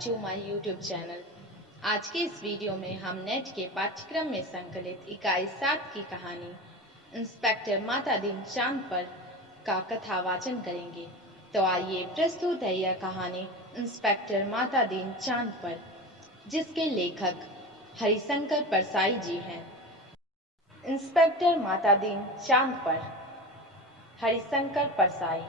To my YouTube channel. आज के इस वीडियो में हम नेट के पाठ्यक्रम में संकलित इकाई 7 की कहानी इंस्पेक्टर माता दिन चांद पर का कथावाचन करेंगे। तो आइए प्रस्तुत है यह कहानी इंस्पेक्टर माता दिन चांद पर, जिसके लेखक हरिशंकर परसाई जी हैं। इंस्पेक्टर माता दिन चांद पर, हरिशंकर परसाई।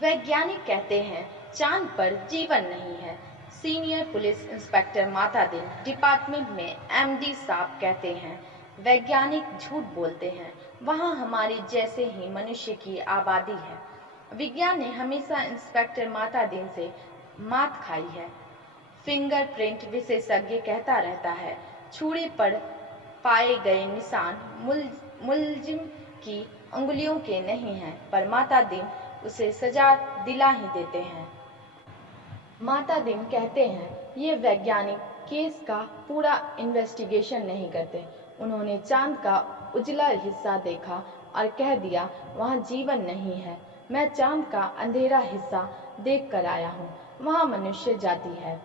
वैज्ञानिक कहते हैं चांद पर जीवन नहीं है। सीनियर पुलिस इंस्पेक्टर माता दिन डिपार्टमेंट में एमडी साहब कहते हैं वैज्ञानिक झूठ बोलते हैं, वहाँ हमारे जैसे ही मनुष्य की आबादी है। विज्ञान ने हमेशा इंस्पेक्टर माता दिन से मात खाई है। फिंगरप्रिंट विशेषज्ञ कहता रहता है छुरे पर पाए गए निशान मुलजिम की उंगलियों के नहीं हैं, पर माता दिन उसे सजा दिला ही देते हैं। माता दिन कहते हैं ये वैज्ञानिक केस का पूरा इन्वेस्टिगेशन नहीं करते। उन्होंने चांद का उजला हिस्सा देखा और कह दिया वहाँ जीवन नहीं है। मैं चांद का अंधेरा हिस्सा देख कर आया हूँ, वहाँ मनुष्य जाति है।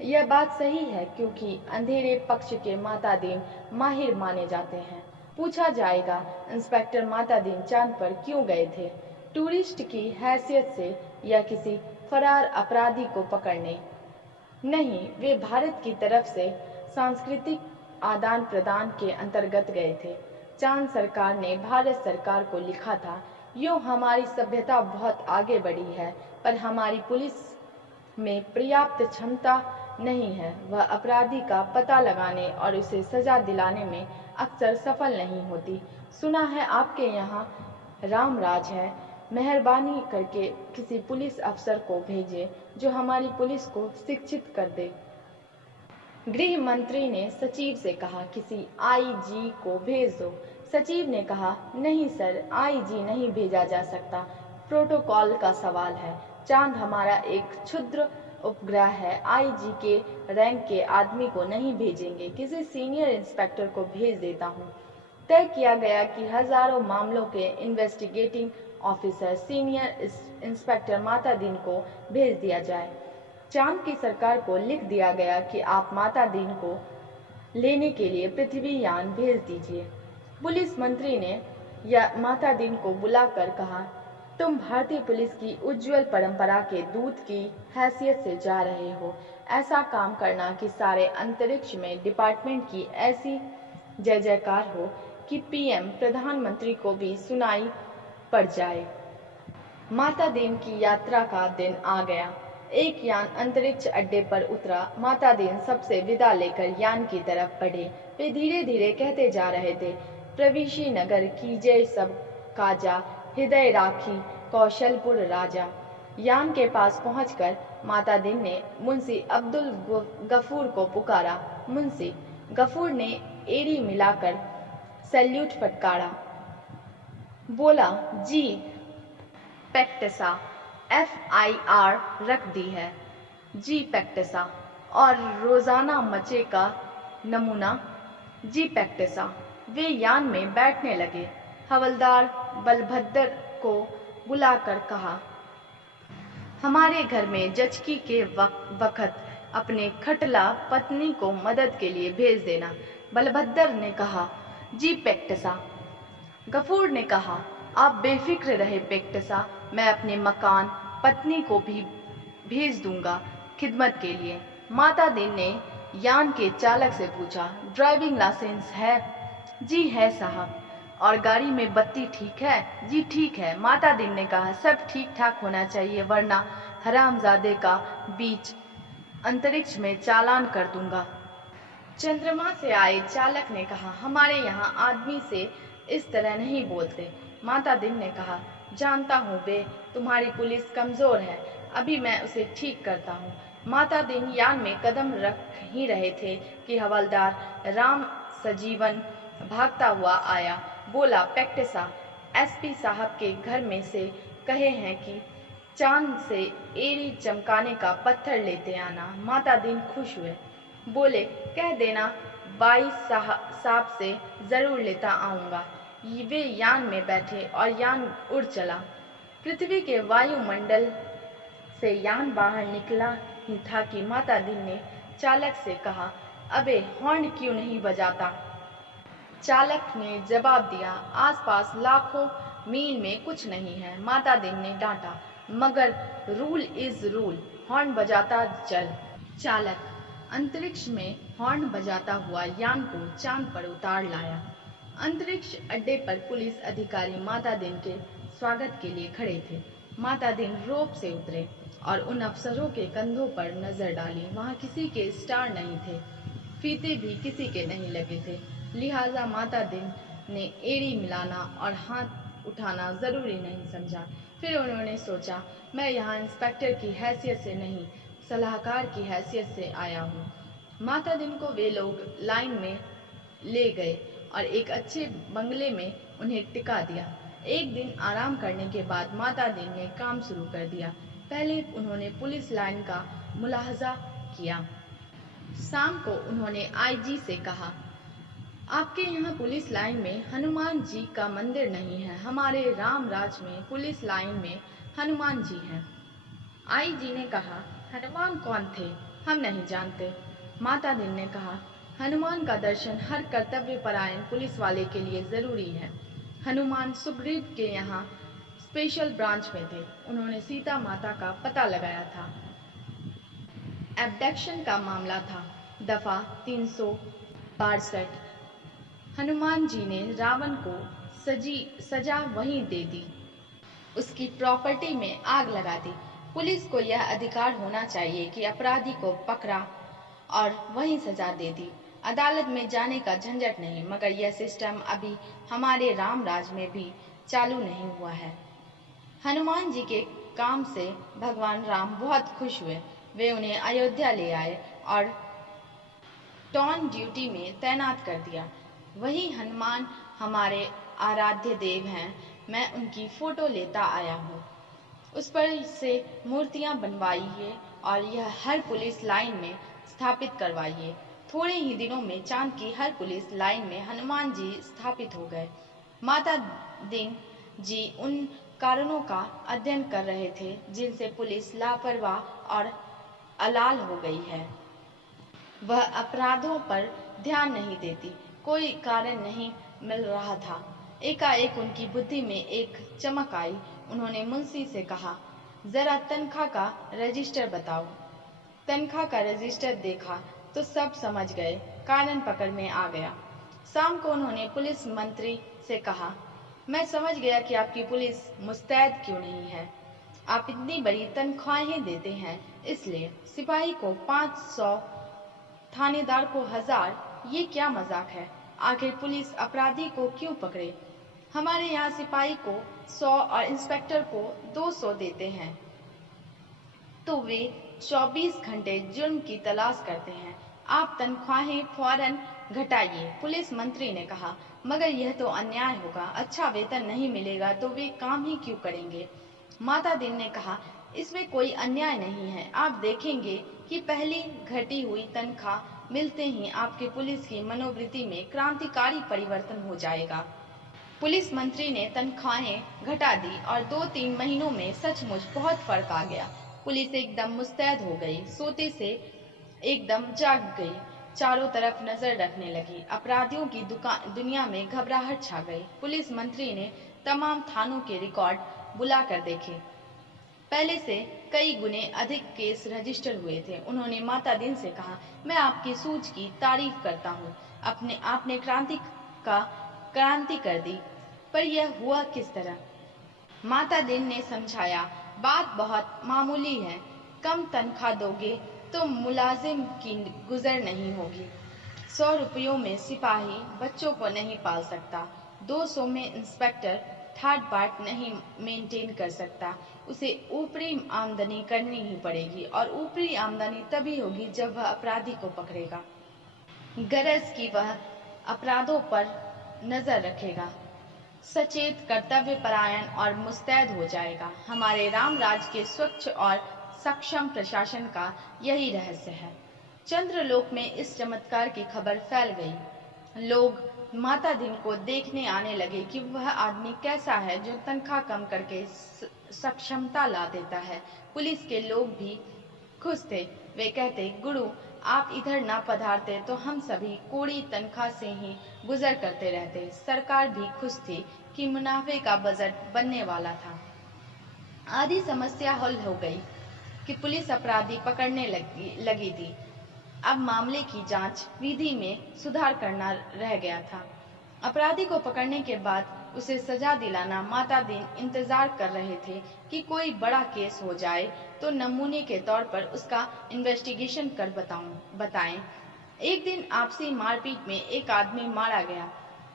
यह बात सही है क्योंकि अंधेरे पक्ष के माता दिन माहिर माने जाते हैं। पूछा जाएगा इंस्पेक्टर माता दिन चांद पर क्यों गए थे? टूरिस्ट की हैसियत से या किसी फरार अपराधी को पकड़ने? नहीं, वे भारत की तरफ से सांस्कृतिक आदान प्रदान के अंतर्गत गए थे। चांद सरकार ने भारत सरकार को लिखा था यूँ हमारी सभ्यता बहुत आगे बढ़ी है, पर हमारी पुलिस में पर्याप्त क्षमता नहीं है। वह अपराधी का पता लगाने और उसे सजा दिलाने में अक्सर सफल नहीं होती। सुना है आपके यहाँ रामराज है, मेहरबानी करके किसी पुलिस अफसर को भेजे जो हमारी पुलिस को शिक्षित कर दे। गृह मंत्री ने सचिव से कहा किसी आईजी को भेज दो। सचिव ने कहा नहीं सर, आईजी नहीं भेजा जा सकता, प्रोटोकॉल का सवाल है। चांद हमारा एक क्षुद्र उपग्रह है, आईजी के रैंक के आदमी को नहीं भेजेंगे, किसी सीनियर इंस्पेक्टर को भेज देता हूँ। तय किया गया कि हजारों मामलों के इन्वेस्टिगेटिंग ऑफिसर सीनियर इंस्पेक्टर माता दिन को भेज दिया जाए। चांद की सरकार को लिख दिया गया कि आप माता दिन को लेने के लिए पृथ्वी यान भेज दीजिए। पुलिस मंत्री ने या माता दिन को बुलाकर कहा तुम भारतीय पुलिस की उज्जवल परंपरा के दूत की हैसियत से जा रहे हो। ऐसा काम करना कि सारे अंतरिक्ष में डिपार्टमेंट की ऐसी जय जयकार हो कि पीएम प्रधानमंत्री को भी सुनाई पड़ जाए। माता दिन की यात्रा का दिन आ गया। एक यान अंतरिक्ष अड्डे पर उतरा। माता दिन सबसे विदा लेकर यान की तरफ बढ़े। वे धीरे धीरे कहते जा रहे थे प्रविशी नगर की जय सब काजा, हृदय राखी कौशलपुर राजा। यान के पास पहुंचकर माता दिन ने मुंशी अब्दुल गफूर को पुकारा। मुंशी गफूर ने एड़ी मिलाकर सैल्यूट फटकारा। बोला जी पैक्टसा, FIR रख दी है जी पैक्टसा, और रोजाना मचे का नमूना जी पैक्टसा। वे यान में बैठने लगे। हवलदार बलभद्र को बुलाकर कहा हमारे घर में जचकी के वक्त अपने खटला पत्नी को मदद के लिए भेज देना। बलभद्र ने कहा जी पैक्टसा। गफूर ने कहा आप बेफिक्र रहे पैक्टसा, मैं अपने मकान पत्नी को भी भेज दूंगा खिदमत के लिए। माता दिन ने यान के चालक से पूछा ड्राइविंग लाइसेंस है? जी है साहब। और गाड़ी में बत्ती ठीक है? जी ठीक है। माता दिन ने कहा सब ठीक ठाक होना चाहिए, वरना हरामजादे का बीच अंतरिक्ष में चालान कर दूंगा। चंद्रमा से आए चालक ने कहा हमारे यहाँ आदमी से इस तरह नहीं बोलते। माता दिन ने कहा जानता हूँ बे, तुम्हारी पुलिस कमजोर है, अभी मैं उसे ठीक करता हूँ। माता दिन यान में कदम रख ही रहे थे कि हवलदार राम सजीवन भागता हुआ आया। बोला पैक्टसा, SP साहब के घर में से कहे हैं कि चांद से एड़ी चमकाने का पत्थर लेते आना। माता दिन खुश हुए। बोले कह देना 22 साहब से जरूर लेता आऊंगा। वे यान में बैठे और यान उड़ चला। पृथ्वी के वायुमंडल से यान बाहर निकला ही था कि माता दिन ने चालक से कहा, अबे हॉर्न क्यों नहीं बजाता। चालक ने जवाब दिया, आसपास लाखों मील में कुछ नहीं है। माता दिन ने डांटा, मगर रूल इज रूल, हॉर्न बजाता चल। चालक अंतरिक्ष में हॉर्न बजाता हुआ यान को चांद पर उतार लाया। अंतरिक्ष अड्डे पर पुलिस अधिकारी माता दिन के स्वागत के लिए खड़े थे। माता दिन रोप से उतरे और उन अफसरों के कंधों पर नजर डाली। वहां किसी के स्टार नहीं थे, फीते भी किसी के नहीं लगे थे, लिहाजा माता दिन ने एड़ी मिलाना और हाथ उठाना जरूरी नहीं समझा। फिर उन्होंने सोचा, मैं यहाँ इंस्पेक्टर की हैसियत से नहीं, सलाहकार की हैसियत से आया हूँ। माता दिन को वे लोग लाइन में ले गए और एक अच्छे बंगले में उन्हें टिका दिया। एक दिन आराम करने के बाद माता दिन ने काम शुरू कर दिया। पहले उन्होंने पुलिस लाइन का मुलाहजा किया। शाम को उन्होंने आईजी से कहा, आपके यहाँ पुलिस लाइन में हनुमान जी का मंदिर नहीं है। हमारे रामराज में पुलिस लाइन में हनुमान जी हैं। आईजी ने कहा, हनुमान कौन थे? हम नहीं जानते। माता दिन ने कहा, हनुमान का दर्शन हर कर्तव्यपरायण पुलिस वाले के लिए जरूरी है। हनुमान सुग्रीव के यहाँ स्पेशल ब्रांच में थे। उन्होंने सीता माता का पता लगाया था। एब्डक्शन का मामला था, दफा 362। हनुमान जी ने रावण को सजा वहीं दे दी, उसकी प्रॉपर्टी में आग लगा दी। पुलिस को यह अधिकार होना चाहिए कि अपराधी को पकड़ा और वहीं सजा दे दी, अदालत में जाने का झंझट नहीं। मगर यह सिस्टम अभी हमारे रामराज में भी चालू नहीं हुआ है। हनुमान जी के काम से भगवान राम बहुत खुश हुए। वे उन्हें अयोध्या ले आए और टॉन ड्यूटी में तैनात कर दिया। वही हनुमान हमारे आराध्य देव हैं। मैं उनकी फोटो लेता आया हूँ। उस पर से मूर्तियां बनवाइए और यह हर पुलिस लाइन में स्थापित करवाइए। थोड़े ही दिनों में चांद की हर पुलिस लाइन में हनुमान जी स्थापित हो गए। माता दिन जी उन कारणों का अध्ययन कर रहे थे जिनसे पुलिस लापरवाह और अलाल हो गई है। वह अपराधों पर ध्यान नहीं देती, कोई कारण नहीं मिल रहा था। एकाएक उनकी बुद्धि में एक चमक आई। उन्होंने मुंशी से कहा, जरा तनख्वाह का रजिस्टर बताओ। तनख्वाह का रजिस्टर देखा तो सब समझ गए, कारण पकड़ में आ गया। शाम को उन्होंने पुलिस मंत्री से कहा, मैं समझ गया कि आपकी पुलिस मुस्तैद क्यों नहीं है। आप इतनी बड़ी तनख्वाहें देते हैं, इसलिए सिपाही को 500, थानेदार को 1000, ये क्या मजाक है। आखिर पुलिस अपराधी को क्यों पकड़े। हमारे यहाँ सिपाही को 100 और इंस्पेक्टर को 200 देते हैं, तो वे 24 घंटे जुर्म की तलाश करते हैं। आप तनख्वाहें फौरन घटाइए। पुलिस मंत्री ने कहा, मगर यह तो अन्याय होगा। अच्छा वेतन नहीं मिलेगा तो वे काम ही क्यों करेंगे। माता दिन ने कहा, इसमें कोई अन्याय नहीं है। आप देखेंगे कि पहली घटी हुई तनख्वाह मिलते ही आपके पुलिस की मनोवृत्ति में क्रांतिकारी परिवर्तन हो जाएगा। पुलिस मंत्री ने तनख्वाहें घटा दी और 2-3 महीनों में सचमुच बहुत फर्क आ गया। पुलिस एकदम मुस्तैद हो गई, सोते से एकदम जाग गई, चारों तरफ नजर रखने लगी। अपराधियों की दुनिया में घबराहट छा गई। पुलिस मंत्री ने तमाम थानों के रिकॉर्ड बुला कर देखे। पहले से कई गुने अधिक केस रजिस्टर हुए थे। उन्होंने माता दिन से कहा, मैं आपकी सूझ की तारीफ करता हूँ। आपने क्रांति कर दी, पर यह हुआ किस तरह। माता दिन ने समझाया, बात बहुत मामूली है। कम तनख्वाह दोगे तो मुलाजिम की गुजर नहीं होगी। 100 रुपयों में सिपाही बच्चों को नहीं पाल सकता। 200 में इंस्पेक्टर ठाट बाट नहीं मेंटेन कर सकता। उसे ऊपरी आमदनी करनी ही पड़ेगी, और ऊपरी आमदनी तभी होगी जब वह अपराधी को पकड़ेगा। गरज की वह अपराधों पर नजर रखेगा, सचेत, कर्तव्यपरायण और मुस्तैद हो जाएगा। हमारे रामराज के स्वच्छ और सक्षम प्रशासन का यही रहस्य है। चंद्रलोक में इस चमत्कार की खबर फैल गई। लोग माता दिन को देखने आने लगे कि वह आदमी कैसा है जो तनख्वाह कम करके सक्षमता ला देता है। पुलिस के लोग भी खुश थे। वे कहते, गुरु आप इधर ना पधारते तो हम सभी कोड़ी तनख्वाह से ही गुजर करते रहते। सरकार भी खुश थी कि मुनाफे का बजट बनने वाला था। आधी समस्या हल हो गई कि पुलिस अपराधी पकड़ने लगी थी। अब मामले की जांच विधि में सुधार करना रह गया था। अपराधी को पकड़ने के बाद उसे सजा दिलाना माता दीन इंतजार कर रहे थे कि कोई बड़ा केस हो जाए तो नमूने के तौर पर उसका इन्वेस्टिगेशन कर बताएं। एक दिन आपसी मारपीट में एक आदमी मारा गया।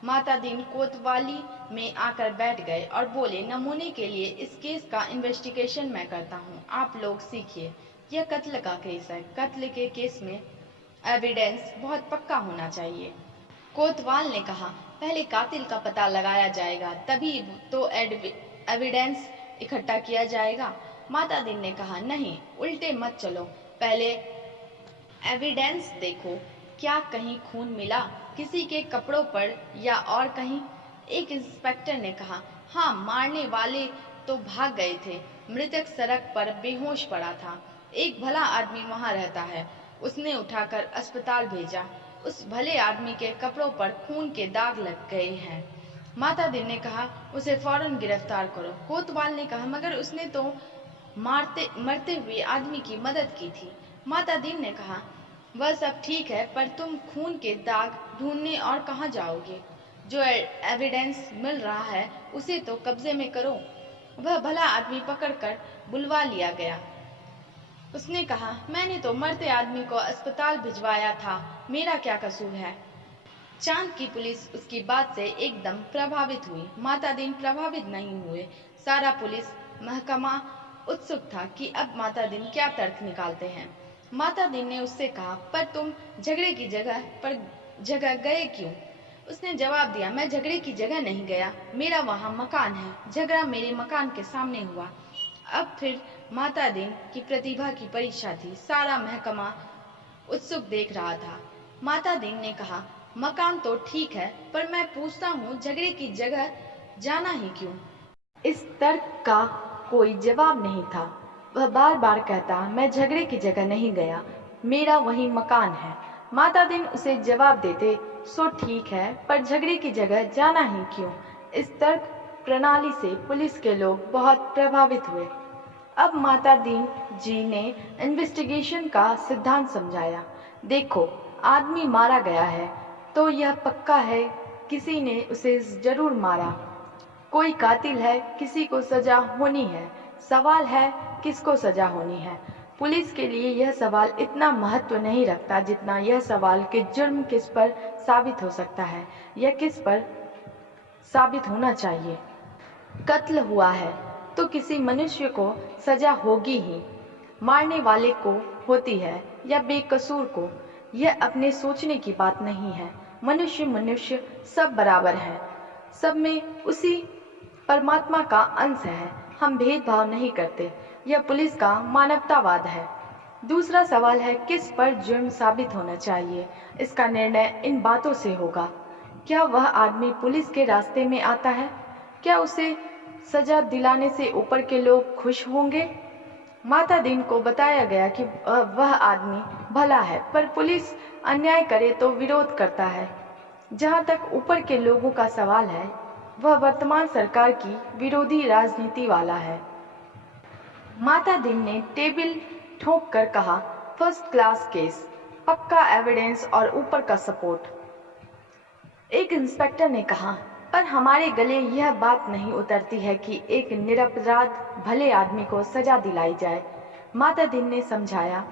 माता दीन कोतवाली में आकर बैठ गए और बोले, नमूने के लिए इस केस का इन्वेस्टिगेशन मैं करता हूँ, आप लोग सीखिए। यह कत्ल का केस है। कत्ल के केस में एविडेंस बहुत पक्का होना चाहिए। कोतवाल ने कहा, पहले कातिल का पता लगाया जाएगा, तभी तो एविडेंस इकट्ठा किया जाएगा। माता दीन ने कहा, नहीं, उल्टे मत चलो, पहले एविडेंस देखो, क्या कहीं खून मिला किसी के कपड़ों पर या और कहीं? एक इंस्पेक्टर ने कहा, हाँ, मारने वाले तो भाग गए थे। मृतक सड़क पर बेहोश पड़ा था। एक भला आदमी वहां रहता है, उसने उठाकर अस्पताल भेजा। उस भले आदमी के कपड़ों पर खून के दाग लग गए हैं। माता दीन ने कहा, उसे फौरन गिरफ्तार करो। कोतवाल ने कहा, मगर उसने तो मरते हुए आदमी की मदद की थी। माता दीन ने कहा, वह सब ठीक है, पर तुम खून के दाग ढूंढने और कहाँ जाओगे? जो एविडेंस मिल रहा है उसे तो कब्जे में करो। वह भला आदमी पकड़कर बुलवा लिया गया। उसने कहा, मैंने तो मरते आदमी को अस्पताल भिजवाया था, मेरा क्या कसूर है? चांद की पुलिस उसकी बात से एकदम प्रभावित हुई। माता दीन प्रभावित नहीं हुए। सारा पुलिस महकमा उत्सुक था कि अब माता दीन क्या तर्क निकालते हैं। माता दीन ने उससे कहा, पर तुम झगड़े की जगह गए क्यों? उसने जवाब दिया, मैं झगड़े की जगह नहीं गया, मेरा वहाँ मकान है, झगड़ा मेरे मकान के सामने हुआ। अब फिर माता दीन की प्रतिभा की परीक्षा थी। सारा महकमा उत्सुक देख रहा था। माता दीन ने कहा, मकान तो ठीक है, पर मैं पूछता हूँ, झगड़े की जगह जाना ही क्यों? इस तर्क का कोई जवाब नहीं था। वह बार बार कहता, मैं झगड़े की जगह नहीं गया, मेरा वही मकान है। माता दीन उसे जवाब देते, सो ठीक है, पर झगड़े की जगह जाना ही क्यों? इस तर्क प्रणाली से पुलिस के लोग बहुत प्रभावित हुए। अब माता दीन जी ने इन्वेस्टिगेशन का सिद्धांत समझाया। देखो, आदमी मारा गया है तो यह पक्का है किसी ने उसे जरूर मारा। कोई कातिल है, किसी को सजा होनी है। सवाल है, किसको सजा होनी है? पुलिस के लिए यह सवाल इतना महत्व नहीं रखता जितना यह सवाल कि जुर्म किस पर साबित हो सकता है या किस पर साबित होना चाहिए। कत्ल हुआ है तो किसी मनुष्य को सजा होगी ही, मारने वाले को होती है या बेकसूर को, यह अपने सोचने की बात नहीं है। मनुष्य सब बराबर हैं, सब में उसी परमात्मा का अंश है। हम भेदभाव नहीं करते, यह पुलिस का मानवतावाद है। दूसरा सवाल है, किस पर जुर्म साबित होना चाहिए? इसका निर्णय इन बातों से होगा। क्या वह आदमी पुलिस के रास्ते में आता है? क्या उसे सजा दिलाने से ऊपर के लोग खुश होंगे? माता दीन को बताया गया कि वह आदमी भला है, पर पुलिस अन्याय करे तो विरोध करता है। जहां तक ऊपर के लोगों का सवाल है, वह वर्तमान सरकार की विरोधी राजनीति वाला है। माता दीन ने टेबल ठोक कर कहा, फर्स्ट क्लास केस, पक्का एविडेंस और ऊपर का सपोर्ट। एक इंस्पेक्टर ने कहा, पर हमारे गले यह बात नहीं उतरती है कि एक निरपराध भले आदमी को सजा दिलाई जाए। माता दीन ने समझाया,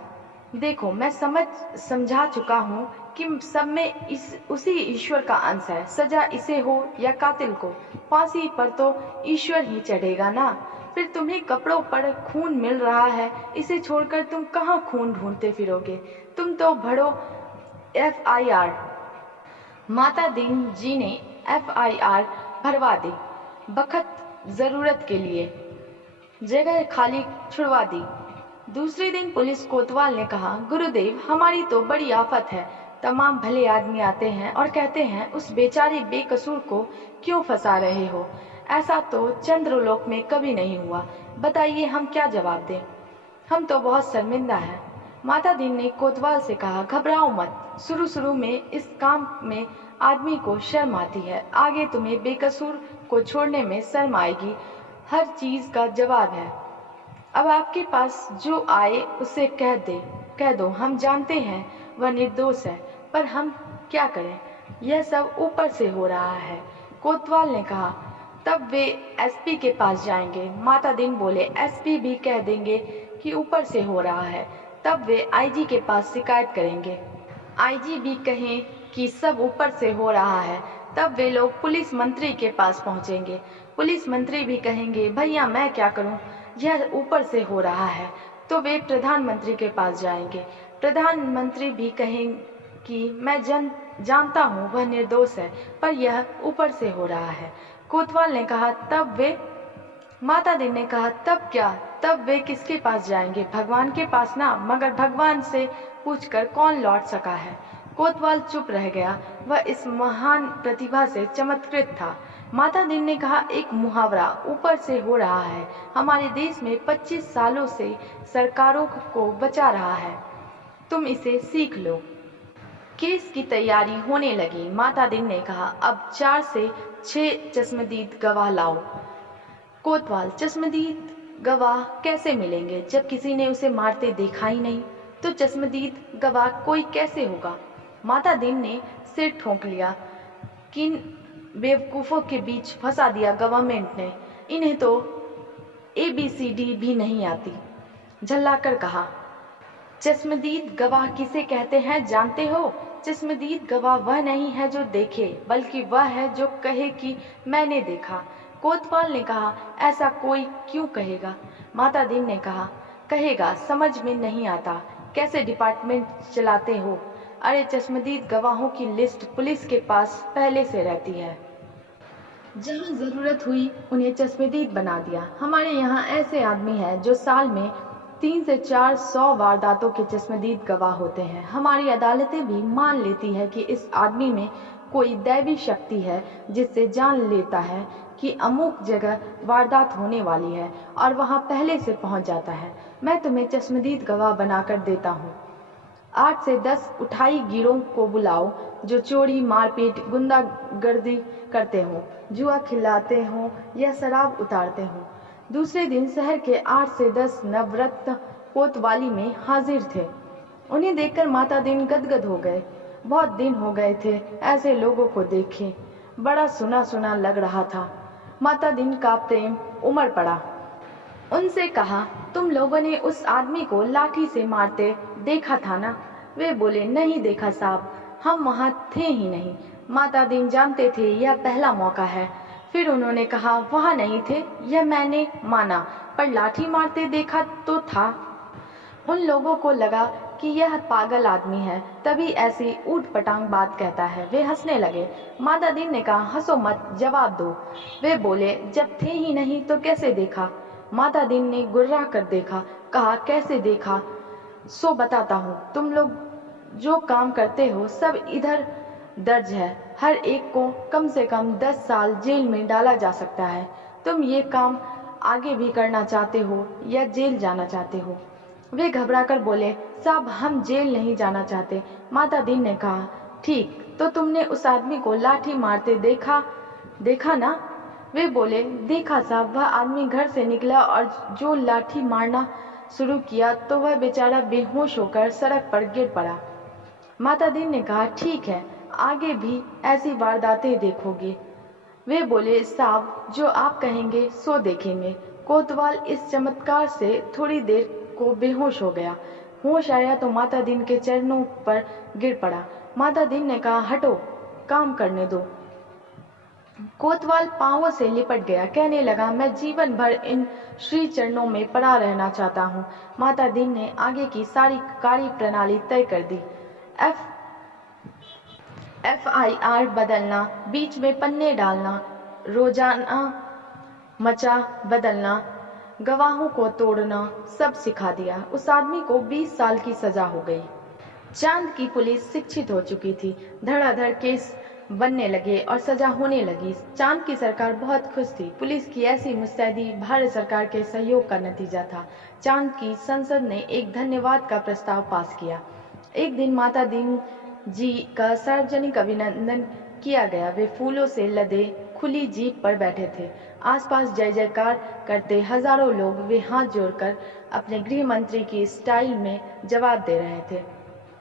देखो, मैं समझा चुका हूँ कि सब में उसी ईश्वर का अंश है। सजा इसे हो या कातिल को, फांसी पर तो ईश्वर ही चढ़ेगा ना। फिर तुम्हें कपड़ों पर खून मिल रहा है, इसे छोड़कर तुम कहाँ खून ढूंढते फिरोगे? तुम तो भरो FIR। माता दीन जी ने FIR भरवा दी। बखत जरूरत के लिए जगह खाली छुड़वा दी। दूसरे दिन पुलिस कोतवाल ने कहा, गुरुदेव, हमारी तो बड़ी आफत है। तमाम भले आदमी आते हैं और कहते हैं, उस बेचारे बेकसूर को क्यों फंसा रहे हो? ऐसा तो चंद्रलोक में कभी नहीं हुआ। बताइए हम क्या जवाब दें? हम तो बहुत शर्मिंदा हैं। माता दीन ने कोतवाल से कहा, घबराओ मत। शुरू शुरू में इस काम में आदमी को शर्म आती है, आगे तुम्हें बेकसूर को छोड़ने में शर्म आएगी। हर चीज का जवाब है। अब आपके पास जो आए उसे कह दो। हम जानते हैं वह निर्दोष है, पर हम क्या करें? यह सब ऊपर से हो रहा है। कोतवाल ने कहा, तब वे एसपी के पास जाएंगे। माता दीन बोले, एसपी भी कह देंगे कि ऊपर से हो रहा है, तब वे आईजी के पास शिकायत करेंगे। आईजी भी कहें कि सब ऊपर से हो रहा है, तब वे लोग पुलिस मंत्री के पास पहुंचेंगे। पुलिस मंत्री भी कहेंगे, भैया मैं क्या करूं, यह ऊपर से हो रहा है, तो वे प्रधानमंत्री के पास जाएंगे। प्रधानमंत्री भी कहें कि मैं जानता हूं वह निर्दोष है, पर यह ऊपर से हो रहा है। कोतवाल ने कहा, तब वे? माता दीन ने कहा, तब क्या? तब वे किसके पास जाएंगे? भगवान के पास ना, मगर भगवान से पूछकर कौन लौट सका है? कोतवाल चुप रह गया। वह इस महान प्रतिभा से चमत्कृत था। माता दीन ने कहा, एक मुहावरा ऊपर से हो रहा है हमारे देश में 25 सालों से सरकारों को बचा रहा है, तुम इसे सीख लो। केस की तैयारी होने लगी। माता दीन ने कहा, अब 4 से 6 चश्मदीद गवाह लाओ। कोतवाल, चश्मदीद गवाह कैसे मिलेंगे जब किसी ने उसे मारते देखा ही नहीं? तो चश्मदीद गवाह कोई कैसे होगा? माता दीन ने सिर ठोंक लिया। किन बेवकूफों के बीच फंसा दिया गवर्नमेंट ने, इन्हें तो ABCD भी नहीं आती। झल्लाकर कहा, चश्मदीद गवाह किसे कहते हैं जानते हो? चश्मदीद गवाह वह नहीं है जो देखे, बल्कि वह है जो कहे कि मैंने देखा। कोतवाल ने कहा, ऐसा कोई क्यों कहेगा? माता दीन ने कहा, कहेगा, समझ में नहीं आता कैसे डिपार्टमेंट चलाते हो। अरे चश्मदीद गवाहों की लिस्ट पुलिस के पास पहले से रहती है, जहां जरूरत हुई उन्हें चश्मदीद बना दिया। हमारे यहाँ ऐसे आदमी हैं जो साल में 300 से 400 वारदातों के चश्मदीद गवाह होते हैं। हमारी अदालतें भी मान लेती है कि इस आदमी में कोई दैवी शक्ति है, जिससे जान लेता है कि अमुक जगह वारदात होने वाली है और वहां पहले से पहुंच जाता है। मैं तुम्हें चश्मदीद गवाह बनाकर देता हूँ। 8 से 10 उठाई गिरोह को बुलाओ जो चोरी, मारपीट, गुंडागर्दी करते हों, जुआ खिलाते हों या शराब उतारते हों। दूसरे दिन शहर के 8 से 10 नवरत्न कोतवाली में हाजिर थे। उन्हें देखकर माता दीन गदगद हो गए। बहुत दिन हो गए थे ऐसे लोगों को देखे, बड़ा सुना सुना लग रहा था। माता दीन का प्रेम उमड़ पड़ा। उनसे कहा, तुम लोगों ने उस आदमी को लाठी से मारते देखा था ना? वे बोले, नहीं देखा साहब, हम वहाँ थे ही नहीं। माता दीन जानते थे यह पहला मौका है। फिर उन्होंने कहा, वहाँ नहीं थे यह मैंने माना, पर लाठी मारते देखा तो था। उन लोगों को लगा कि यह पागल आदमी है, तभी ऐसी ऊट पटांग बात कहता है। वे हंसने लगे। माता दीन ने कहा, हंसो मत, जवाब दो। वे बोले, जब थे ही नहीं तो कैसे देखा? माता दीन ने गुर्रा कर देखा। कहा, कैसे देखा सो बताता हूँ। तुम लोग जो काम करते हो सब इधर दर्ज है। हर एक को कम से कम 10 साल जेल में डाला जा सकता है। तुम ये काम आगे भी करना चाहते हो या जेल जाना चाहते हो? वे घबराकर बोले, साहब हम जेल नहीं जाना चाहते। माता दीन ने कहा, ठीक, तो तुमने उस आदमी को लाठी मारते देखा ना? वे बोले, देखा साहब, वह आदमी घर से निकला और जो लाठी मारना शुरू किया तो वह बेचारा बेहोश होकर सड़क पर गिर पड़ा। माता दीन ने कहा, ठीक है, आगे भी ऐसी वारदातें देखोगे? वे बोले, साहब जो आप कहेंगे सो देखेंगे। कोतवाल इस चमत्कार से थोड़ी देर को बेहोश हो गया। होश आया तो माता दीन के चरणों पर गिर पड़ा। माता दीन ने कहा, हटो, काम करने दो। कोतवाल पांवों से लिपट गया, कहने लगा, मैं जीवन भर इन श्री चरणों में पड़ा रहना चाहता हूँ। माता दीन ने आगे की सारी कार्य प्रणाली तय कर दी। FIR बदलना, बीच में पन्ने डालना, रोजाना मचा बदलना, गवाहों को तोड़ना, सब सिखा दिया। उस आदमी को 20 साल की सजा हो गई। चांद की पुलिस शिक्षित हो चुकी थी। धड़ाधड़ केस बनने लगे और सजा होने लगी। चांद की सरकार बहुत खुश थी। पुलिस की ऐसी मुस्तैदी भारत सरकार के सहयोग का नतीजा था। चांद की संसद ने एक धन्यवाद का प्रस्ताव पास किया। एक दिन माता दीन जी का सार्वजनिक अभिनंदन किया गया। वे फूलों से लदे खुली जीप पर बैठे थे। आसपास जय जयकार करते हजारों लोग वे हाथ जोड़कर अपने गृह मंत्री की स्टाइल में जवाब दे रहे थे।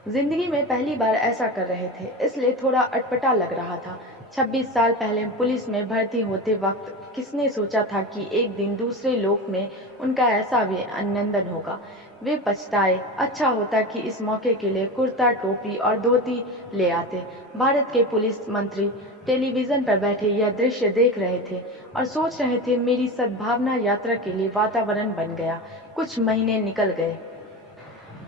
जिंदगी में पहली बार ऐसा कर रहे थे, इसलिए थोड़ा अटपटा लग रहा था। 26 साल पहले पुलिस में भर्ती होते वक्त किसने सोचा था कि एक दिन दूसरे लोक में उनका ऐसा अभिनंदन होगा। वे पछताए। अच्छा होता कि इस मौके के लिए कुर्ता, टोपी और धोती ले आते। भारत के पुलिस मंत्री टेलीविजन पर बैठे यह दृश्य देख रहे थे और सोच रहे थे, मेरी सद्भावना यात्रा के लिए वातावरण बन गया। कुछ महीने निकल गए।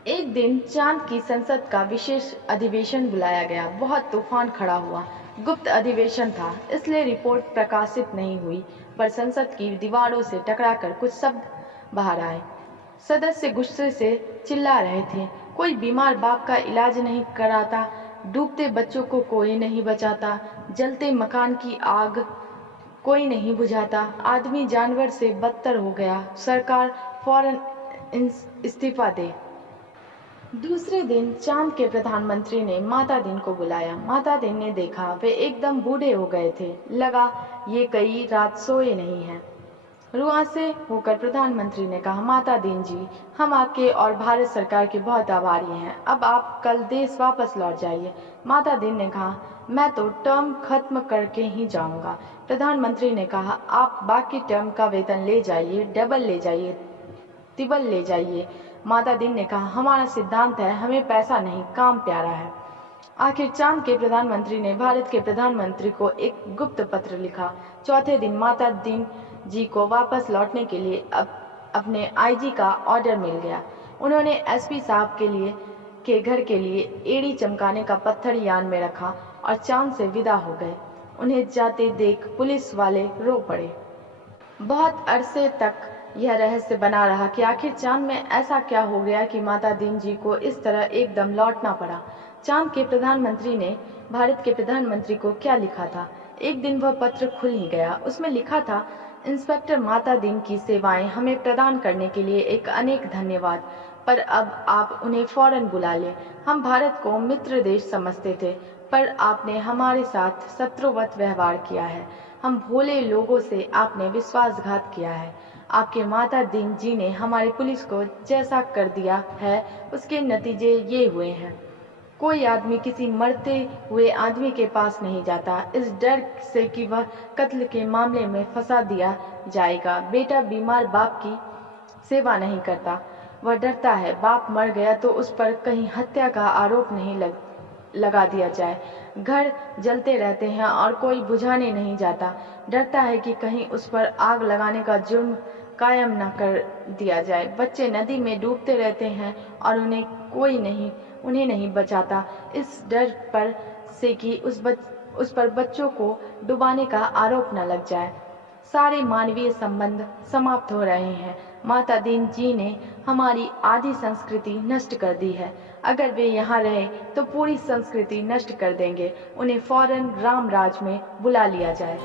एक दिन चांद की संसद का विशेष अधिवेशन बुलाया गया। बहुत तूफान खड़ा हुआ। गुप्त अधिवेशन था, इसलिए रिपोर्ट प्रकाशित नहीं हुई, पर संसद की दीवारों से टकराकर कुछ शब्द बाहर आए। सदस्य गुस्से से चिल्ला रहे थे, कोई बीमार बाप का इलाज नहीं कराता, डूबते बच्चों को कोई नहीं बचाता, जलते मकान की आग कोई नहीं बुझाता, आदमी जानवर से बदतर हो गया, सरकार फौरन इस्तीफा दे। दूसरे दिन चांद के प्रधानमंत्री ने माता दिन को बुलाया। माता दिन ने देखा वे एकदम बूढ़े हो गए थे। लगा ये कई रात सोए नहीं हैं। रुआंसे होकर प्रधानमंत्री ने कहा, माता दिन जी, हम आपके और भारत सरकार के बहुत आभारी हैं। अब आप कल देश वापस लौट जाइए। माता दिन ने कहा, मैं तो टर्म खत्म करके ही जाऊंगा। प्रधानमंत्री ने कहा, आप बाकी टर्म का वेतन ले जाइए, डबल ले जाइए, तिबल ले जाइए। माता दिन ने कहा, हमारा सिद्धांत है, हमें पैसा नहीं, काम प्यारा है। आखिर चांद के प्रधानमंत्री ने भारत के प्रधानमंत्री को एक गुप्त पत्र लिखा। चौथे दिन माता दिन जी को वापस लौटने के लिए अपने आईजी का ऑर्डर मिल गया। उन्होंने एसपी साहब के घर के लिए एड़ी चमकाने का पत्थर यान में रखा और चांद से विदा हो गए। उन्हें जाते देख पुलिस वाले रो पड़े। बहुत अरसे तक यह रहस्य बना रहा कि आखिर चांद में ऐसा क्या हो गया कि माता दिन जी को इस तरह एकदम लौटना पड़ा। चांद के प्रधानमंत्री ने भारत के प्रधानमंत्री को क्या लिखा था? एक दिन वह पत्र खुल ही गया। उसमें लिखा था, इंस्पेक्टर माता दिन की सेवाएं हमें प्रदान करने के लिए एक अनेक धन्यवाद, पर अब आप उन्हें फौरन बुला लें। हम भारत को मित्र देश समझते थे, पर आपने हमारे साथ शत्रुवत व्यवहार किया है। हम भोले लोगों से आपने विश्वासघात किया है। आपके माता दिन जी ने हमारी पुलिस को जैसा कर दिया है, उसके नतीजे ये हुए हैं। कोई आदमी किसी मरते हुए आदमी के पास नहीं जाता, इस डर से कि वह कत्ल के मामले में फंसा दिया जाएगा। बेटा बीमार बाप की सेवा नहीं करता, वह डरता है बाप मर गया तो उस पर कहीं हत्या का आरोप नहीं लगा दिया जाए। घर जलते रहते हैं और कोई बुझाने नहीं जाता, डरता है कि कहीं उस पर आग लगाने का जुर्म कायम न कर दिया जाए। बच्चे नदी में डूबते रहते हैं और उन्हें नहीं बचाता, इस डर पर से कि उस पर बच्चों को डुबाने का आरोप न लग जाए। सारे मानवीय संबंध समाप्त हो रहे हैं। माता दीन जी ने हमारी आधी संस्कृति नष्ट कर दी है। अगर वे यहाँ रहे तो पूरी संस्कृति नष्ट कर देंगे। उन्हें फौरन रामराज में बुला लिया जाए।